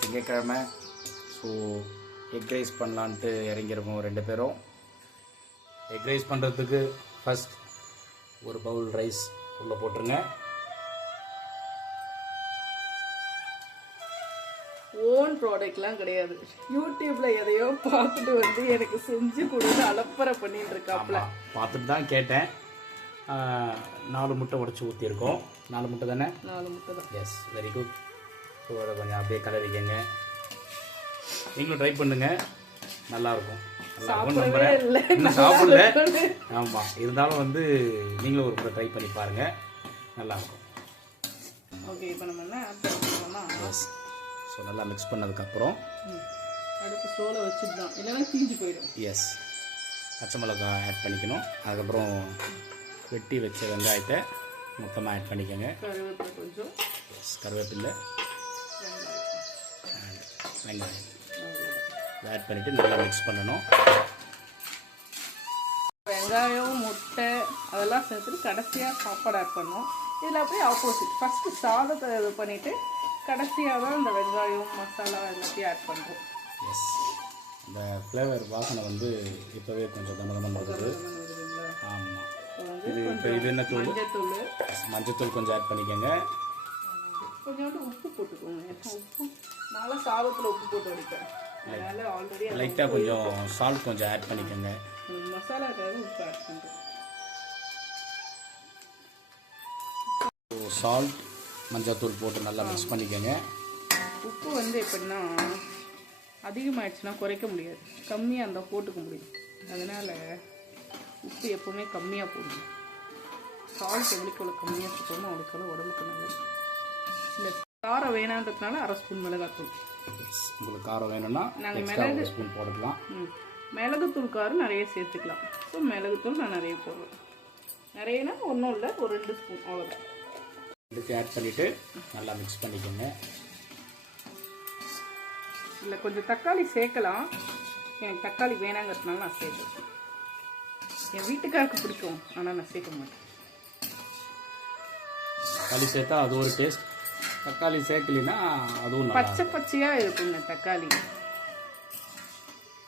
திங்கக்கிழமை. So egg rice பண்ணலான்ட்டு இறங்கியிருக்கோம் 2 பேரும். எக் ரைஸ் பண்ணுறதுக்கு ஃபஸ்ட் ஒரு பவுல் ரைஸ் உள்ளே போட்டுருங்க. ஓன் ப்ராடக்ட்லாம் கிடையாது, யூடியூப்ல எதையோ பார்த்துட்டு வந்து எனக்கு செஞ்சு கொடுத்து அலப்பறை பண்ணிட்டு இருக்காப்ல. பார்த்துட்டு தான் கேட்டேன். 4 முட்டை உடச்சி ஊற்றிருக்கோம். 4 முட்டை தானே? 4 முட்டை தான். S, very good. ஸோ அதை கொஞ்சம் அப்படியே கலரிக்கங்க. நீங்களும் ட்ரை பண்ணுங்கள், நல்லாயிருக்கும். இன்னும் சாப்பிடல. ஆமாம், இருந்தாலும் வந்து நீங்களும் ஒரு முறை ட்ரை பண்ணி பாருங்கள், நல்லாயிருக்கும். ஓகே, இப்போ நம்ம என்ன ஆட் பண்ணிக்கலாம்னா, எஸ், ஸோ நல்லா மிக்ஸ் பண்ணதுக்கப்புறம் அடுப்பு ஸ்லோவில் வச்சுக்கலாம், இல்லைன்னா தீஞ்சு போயிடும். எஸ், பச்சை மிளகாய் ஆட் பண்ணிக்கணும். அதுக்கப்புறம் வெட்டி வச்ச வெங்காயத்தை மொத்தமாக ஆட் பண்ணிக்கோங்க. கருவேப்பிலை கொஞ்சம். எஸ், கருவேப்பிலை, வெங்காயம் ஆட் பண்ணிவிட்டு நல்லா மிக்ஸ் பண்ணணும். வெங்காயம், முட்டை அதெல்லாம் சேர்த்துட்டு கடைசியாக சாப்பாடு ஆட் பண்ணோம். இதில் அப்படியே ஆப்போசிட், ஃபஸ்ட்டு சாதத்தை இது பண்ணிவிட்டு கடைசியாக தான் இந்த வெங்காயம், மசாலா எல்லாத்தையும் ஆட் பண்ணுறோம். எஸ், இந்த ஃப்ளேவர் வாசனை வந்து இப்போவே கொஞ்சம் கமகமாக வருது. ஆமாம், இது என்ன தூள்? மஞ்சத்தூள் கொஞ்சம் ஆட் பண்ணிக்கோங்க. கொஞ்சோண்டு உப்பு போட்டுக்கோங்க. உப்பு நான்லாம் சாதத்தில் உப்பு போட்டு வடிப்பேன், அதனால ஆல்ரெடி லைட்டாக கொஞ்சம் சால்ட் கொஞ்சம் ஆட் பண்ணிக்கோங்க. மசாலாக்காக உப்பு ஆட் பண்ணுறோம். சால்ட், மஞ்சத்தூள் போட்டு நல்லா மிக்ஸ் பண்ணிக்கோங்க. உப்பு வந்து எப்படின்னா அதிகமாகிடுச்சுன்னா குறைக்க முடியாது, கம்மியாக இருந்தால் போட்டுக்க முடியும். அதனால் உப்பு எப்போவுமே கம்மியாக போடணும். சால்ட் எவ்வளோக்கு எவ்வளோ கம்மியாக போட்டோமோ அவ்வளோக்கு எவ்வளோ உடம்புக்கு நல்லது. இல்லை காரம் வேணான்றதுனால 1/2 ஸ்பூன் மிளகாத்தூள். உங்களுக்கு காரம் வேணும்னா நாங்கள் மிளகு ஸ்பூன் போடலாம். மிளகுத்தூள் காரம் நிறைய சேர்த்துக்கலாம். ஸோ மிளகுத்தூள் நான் நிறைய போடுவேன். நிறையனா ஒன்றும் இல்லை, ஒரு 2 ஸ்பூன் அவ்வளோதான். இதுக்கு ஆட் பண்ணிவிட்டு நல்லா மிக்ஸ் பண்ணிக்கோங்க. இல்லை கொஞ்சம் தக்காளி சேர்க்கலாம், எனக்கு தக்காளி வேணாங்கிறதுனால நான் சேர்க்குறேன். என் வீட்டுக்காருக்கு பிடிக்கும், ஆனால் நான் சேர்க்க மாட்டேன். தக்காளி சேர்த்தா அது ஒரு டேஸ்ட், தக்காளி சேர்க்கலினா அதுவும் பச்சை பச்சையாக இருக்குங்க தக்காளி.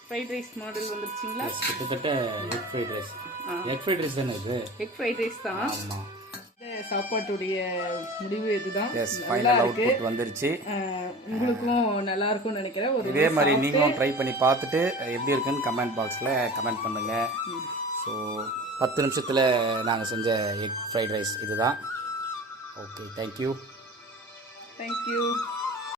ஃப்ரைட் ரைஸ் மாடல் வந்துருச்சிங்களா? கிட்டத்தட்ட egg fried rice. Egg fried rice தானே இது? எக் ஃப்ரைட் ரைஸ் தான். ஆமாம், சாப்பாட்டுடைய முடிவு இதுதான். ஃபைனல் அவுட்புட் வந்துருச்சு. உங்களுக்கும் நல்லா இருக்கும்னு நினைக்கிறேன். ஒரு இதே மாதிரி நீங்களும் ட்ரை பண்ணி பார்த்துட்டு எப்படி இருக்குன்னு கமெண்ட் பாக்ஸில் கமெண்ட் பண்ணுங்கள். ஸோ 10 நிமிஷத்தில் நாங்கள் செஞ்ச எக் ஃப்ரைட் ரைஸ் இதுதான். Okay, thank you.